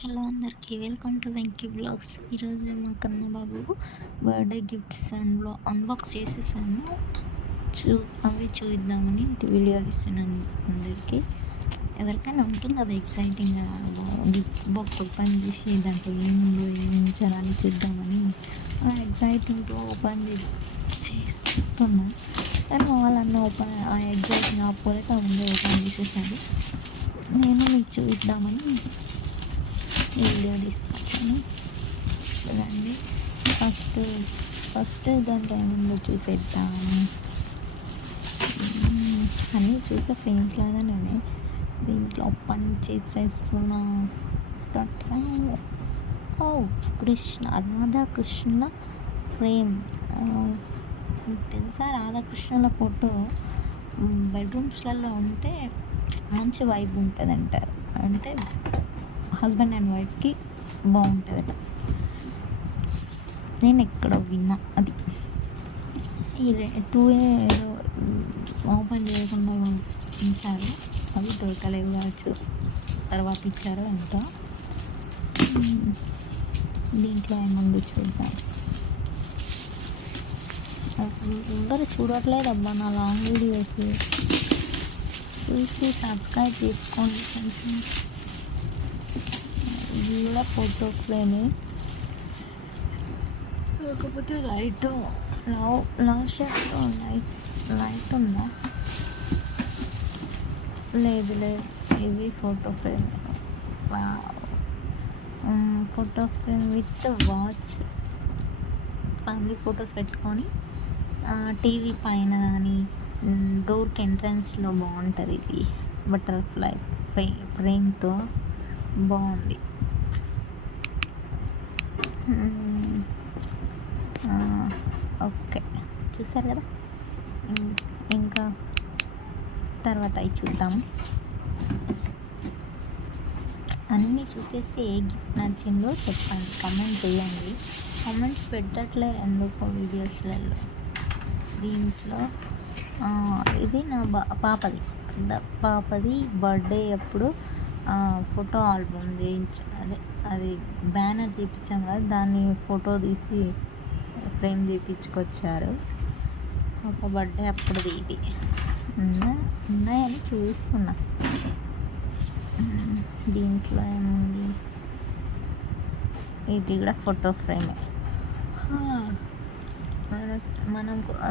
Hello అందరికీ welcome to Venky blogs. ఈరోజు మా కన్నబాబు బర్త్డే గిఫ్ట్స్ అన్బాక్స్ చేసేసాను. అవి చూద్దామని వీడియో ఇస్తున్నాను అందరికీ. ఎవరికైనా ఉంటుంది కదా ఎక్సైటింగ్గా గిఫ్ట్ బాక్స్ ఓపెన్ చేసి దాంట్లో ఏముందో ఏమించాలని చూద్దామని ఎక్సైటింగ్తో ఓపెన్ చేస్తున్నా. కానీ వాళ్ళన్న ఆ ఎగ్జైటింగ్ ఆపోలేక ముందే ఓపెన్ చేసేసాను. నేను మీకు చూద్దామని వీడియో తీసుకొచ్చాను. చూడండి, ఫస్ట్ దాంట్లో ఏముందో చూసేద్దాము. అన్నీ చూస్తే ఫ్రేమ్స్ లాగానే ఉన్నాయి. దీంట్లో పని చేసేస్తున్న రాధాకృష్ణ ఫ్రేమ్. తెలుసా, రాధాకృష్ణుల ఫోటో బెడ్రూమ్స్లలో ఉంటే మంచి వైబ్ ఉంటుంది అంటారు. అంటే హస్బెండ్ అండ్ వైఫ్కి బాగుంటుంది. నేను ఎక్కడో విన్నా అది. ఈ ఏదో ఓపెన్ చేయకుండా ఉంచారు, అవి దొరకలేవు కావచ్చు, తర్వాత ఇచ్చారు అంట. దీంట్లో ఏముంది చూద్దాం. అందరూ చూడట్లేదు అబ్బా నా లాంగ్ వీడియోస్, చూసి సబ్స్క్రైబ్ చేసుకోండి కొంచెం. ఇది కూడా ఫోటో ఫ్రేమ్, కాకపోతే లవ్ షేప్లో లైట్ ఉందా? లేదు, ఇది photo frame. Photo frame with watch. Family photos పెట్టుకొని టీవీ పైన కానీ డోర్కి ఎంట్రన్స్లో బాగుంటుంది. ఇది బటర్ఫ్లై ఫ్రేమ్తో బాగుంది. ఓకే, చూసారు కదా. ఇంకా తర్వాత అవి చూద్దాము. అన్నీ చూసేసి ఏ గిఫ్ట్ నచ్చిందో చెప్పండి, కమెంట్ చేయండి. కామెంట్స్ పెట్టట్లే ఎందుకో వీడియోస్లలో. దీంట్లో ఇది నా పాపది బర్త్డే అప్పుడు ఫోటో ఆల్బమ్ అది బ్యానర్ చేయించాం కదా, దాన్ని ఫోటో తీసి ఫ్రేమ్ చేయించుకొచ్చారు. ఒక బర్త్డే అప్పుడుది. ఇది ఉన్నాయని చూస్తున్నా. దీంట్లో ఏముంది? ఇది కూడా ఫోటో ఫ్రేమే.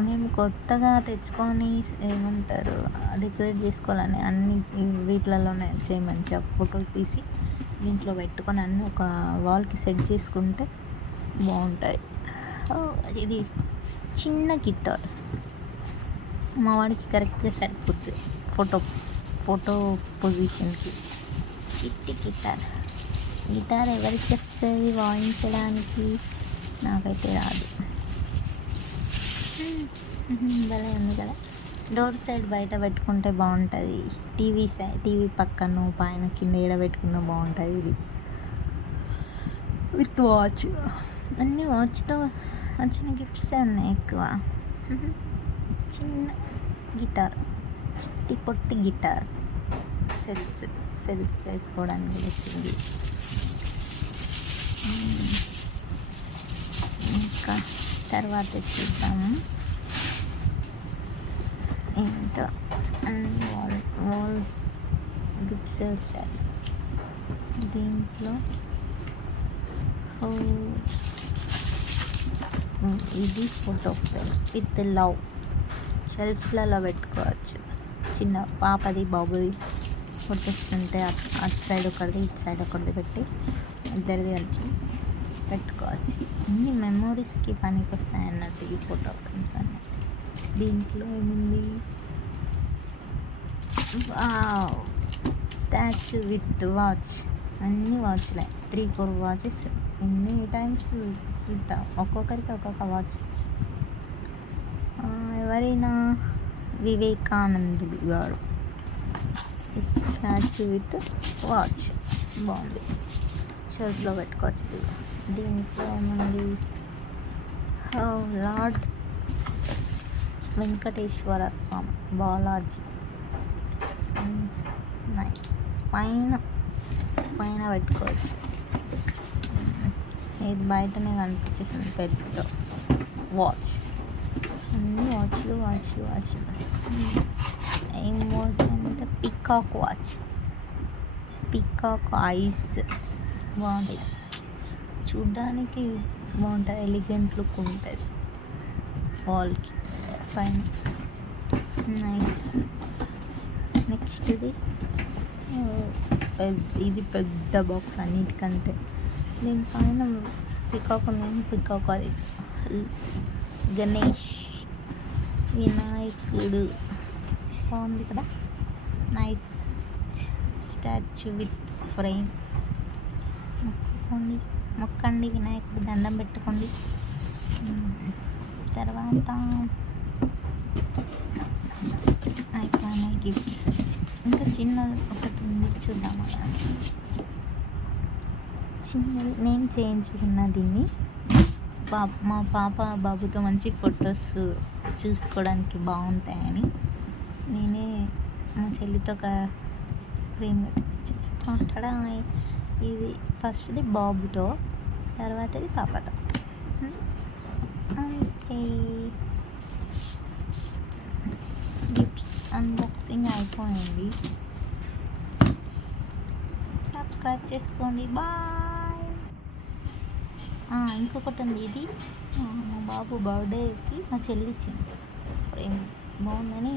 మేము కొత్తగా తెచ్చుకొని ఏమంటారు డెకరేట్ చేసుకోవాలని అన్ని వీటిలలోనే మంచిగా ఫోటోలు తీసి దీంట్లో పెట్టుకొని అన్నీ ఒక వాల్కి సెట్ చేసుకుంటే బాగుంటాయి. ఇది చిన్న గిటార్ మా వాడికి కరెక్ట్గా సరిపోతుంది ఫోటో పొజిషన్కి. చిట్టి గిటార్ ఎవరికి వస్తుంది వాయించడానికి? నాకైతే రాదు. భలే ఉంది కదా. డోర్ సైడ్ బయట పెట్టుకుంటే బాగుంటుంది. టీవీ పక్కన పైన కింద ఏడ పెట్టుకున్నా బాగుంటుంది. ఇది విత్ వాచ్. అన్నీ వాచ్తో వచ్చిన గిఫ్ట్సే ఉన్నాయి ఎక్కువ. చిన్న గిటార్, చిట్టి పొట్టి గిటార్, సెల్స్ వేసుకోవడానికి వచ్చింది. ఇంకా తర్వాత చూద్దాము. ఇంకా వాల్ గిఫ్ట్స్ వచ్చాయి. దీంట్లో ఇది ఫోటో ఫ్రేమ్ విత్ లవ్. షెల్ఫ్స్లలో పెట్టుకోవచ్చు. చిన్న పాపది బాబుది ఫొటోస్ ఉంటే అటు సైడ్ ఒకటిది ఇటు సైడ్ ఒకటిది పెట్టి ఇద్దరిది కలిపి పెట్టుకోవచ్చు. అన్ని మెమోరీస్కి పనికి వస్తాయి అన్నట్టు ఈ ఫోటో ఫ్రేమ్స్ అన్నీ. దీంట్లో ఏముంది? Statue with watch. అన్ని వాచ్లే, 3-4 వాచెస్. ఎన్ని టైమ్స్ చూద్దాం, ఒక్కొక్కరికి ఒక్కొక్క వాచ్. ఎవరైనా వివేకానందుడు గారు స్టాచ్యూ విత్ వాచ్ బాగుంది. షర్ట్లో పెట్టుకోవచ్చు. దీంట్లో ఏముంది? లార్డ్ వెంకటేశ్వర స్వామి బాలాజీ. నైస్. పైన పెట్టుకోవచ్చు. ఇది బయటనే కనిపించేసింది పెద్ద వాచ్. అన్ని వాచ్లు. ఏం వాచ్ అంటే పికాక్ వాచ్, పికాక్ ఐస్. బాగుంది, చూడ్డానికి బాగుంటుంది, ఎలిగెంట్ లుక్ ఉంటుంది వాల్కి పైన. నైస్. నెక్స్ట్ ఇది పెద్ద బాక్స్ అన్నిటికంటే. దీనిపైన పికాక్ ఉంది, పికాక్ అది గణేష్ వినాయకుడు బాగుంది కదా. Nice statue with frame. మొక్కండి వినాయకుడు, దండం పెట్టుకోండి. తర్వాత అయిపోయిన గిఫ్ట్స్. ఇంకా చిన్న ఒకటి ఉంది, చూద్దామా. చిన్నది నేను చేయించుకున్న దీన్ని. మా పాప బాబుతో మంచి ఫొటోస్ చూసుకోవడానికి బాగుంటాయని నేనే మా చెల్లితో ఒక ఫ్రేమ్ పెట్టించా. ఇది ఫస్ట్ది బాబుతో, తర్వాతది పాపతో. అంతే, గిఫ్ట్స్ అన్బాక్సింగ్ అయిపోయింది. సబ్స్క్రైబ్ చేసుకోండి. బాయ్. ఇంకొకటి ఉంది, ఇది మా బాబు బర్త్డేకి మా చెల్లి ఇచ్చింది ఫ్రేమ్, బాగుందని